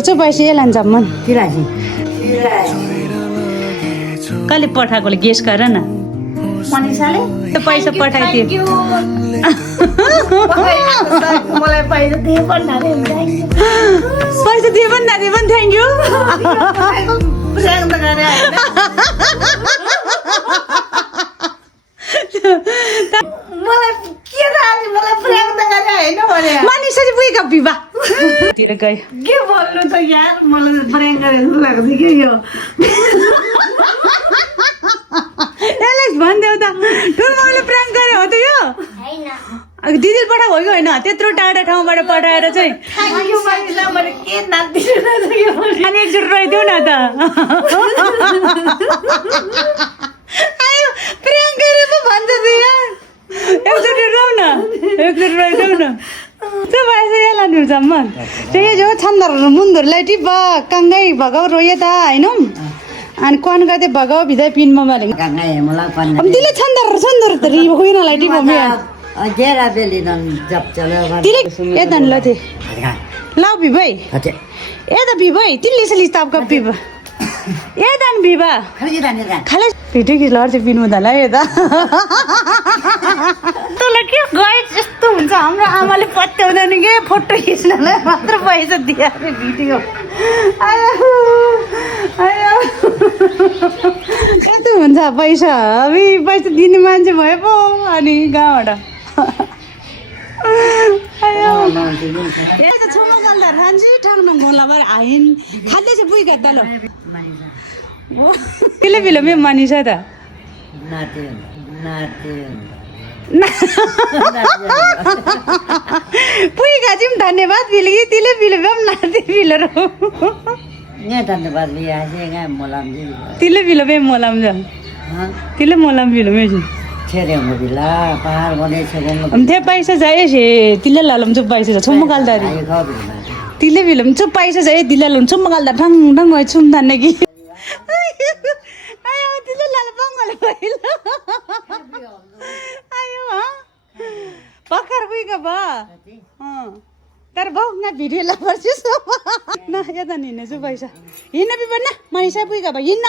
चाहिँ पैसा लान्छ मन कहिले पठाएकोले गेस गर न मनिषाले पैसा पठाइदियो मलाई पैसा दिए पनि पैसा दिए पनि नदिए पनि थ्याङ्क यू प्र्याङ त गरे हैन मलाई के थाहा मलाई प्र्याङ त गरे हैन भने मनिषा चाहिँ पुगेको बिबा तिर गयो के बोल्नु त यार मलाई प्र्याङ गरे जस्तो लाग्छ के यो एलेक्स भनिदेऊ त ठुलो प्र्याङ्क गरे हो त यो दिदी पठाएको हो कि होइन त्यत्रो टाढा ठाउँबाट पठाएर चाहिँ अनि एकचोटि रहिदेऊ न त आयो प्र्याङ्क गरे पो भन्छ त यार एकचोटि रह न एकचोटि रहिदेऊ न त्यो भएछ यहाँ लानुहुन्छ मन त्यही जो छन्दरहरू मुन्दहरूलाई टिप काङ्गै भगाउ रोए त होइन अनि कन गर्दै भगाउ भिदै पिन मोबाइल तिले छन्दर त रि होइनलाई टिप तिले एदन ल थे लाउ बिबै ए त बिबै तिले लिस तापका बिबा एदन बिबा खाले भिडियो कि लड्छ पिन मुदालाई यता तँलाई के गए यस्तो हुन्छ हाम्रो आमाले पत्याउँदैन के फोटो खिच्नलाई मात्र पैसा दियो अरे भिडियो आयो आयो यस्तो हुन्छ पैसा अबि पैसा दिने मान्छे भए पो अनि गाउँबाट छोमा गल्दा रान्छी ठाङ्न गोला भएर आइन खाँदै चाहिँ पुइ गर्दा ल त्यसले बिलो मे मानिस त पुइ खाँचौँ धन्यवाद बिलो कि तिले बिलो पनि नाति बिलो र तिले बिलो बे मोलाम जा तिले मोलाम बिलो मेजी त्यो पैसा जाए तिले लालम चुप पैसा छुम गाल्दारी तिले बिलम चुप पैसा जाए दिले लालम छुम गाल्दा ढङ ढङ गए छुम धान्ने कि आयो तिले लाल बङ्गल भइल आयो ह पक्कर बुइगा बा तर बाउ न भिडियो ला पर्छिस न यता हिँड्ने छु पैसा हिँड्न बिबा न मनिषा बुइगा बा हिँड्न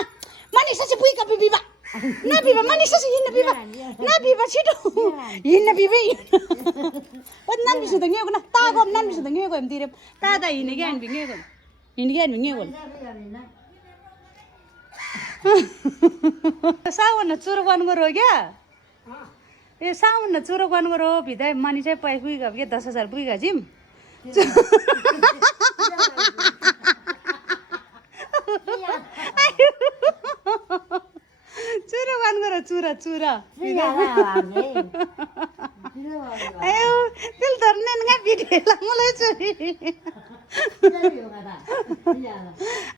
मनिषा चाहिँ बुइगा बिबा न बिबा मनिषा चाहिँ हिँड्न बिबा न बिबा छिटो हिँड्न बिबा नान बिसु त गे न ता गम नान बिसु त गे गम तिरे ता ता हिँड्ने के हान भिङे गम हिँड्ने के हान भिङे गम सावन चुरो गर्नु गरो क्या ए सावन चुरो गर्नु गरो भिदै मनिषा पैसा पुइगा के 10,000 पुइगा जिम चुरा वान गर चुरा चुरा आयो तिल धर्ने न भिडियो मलाई चोरी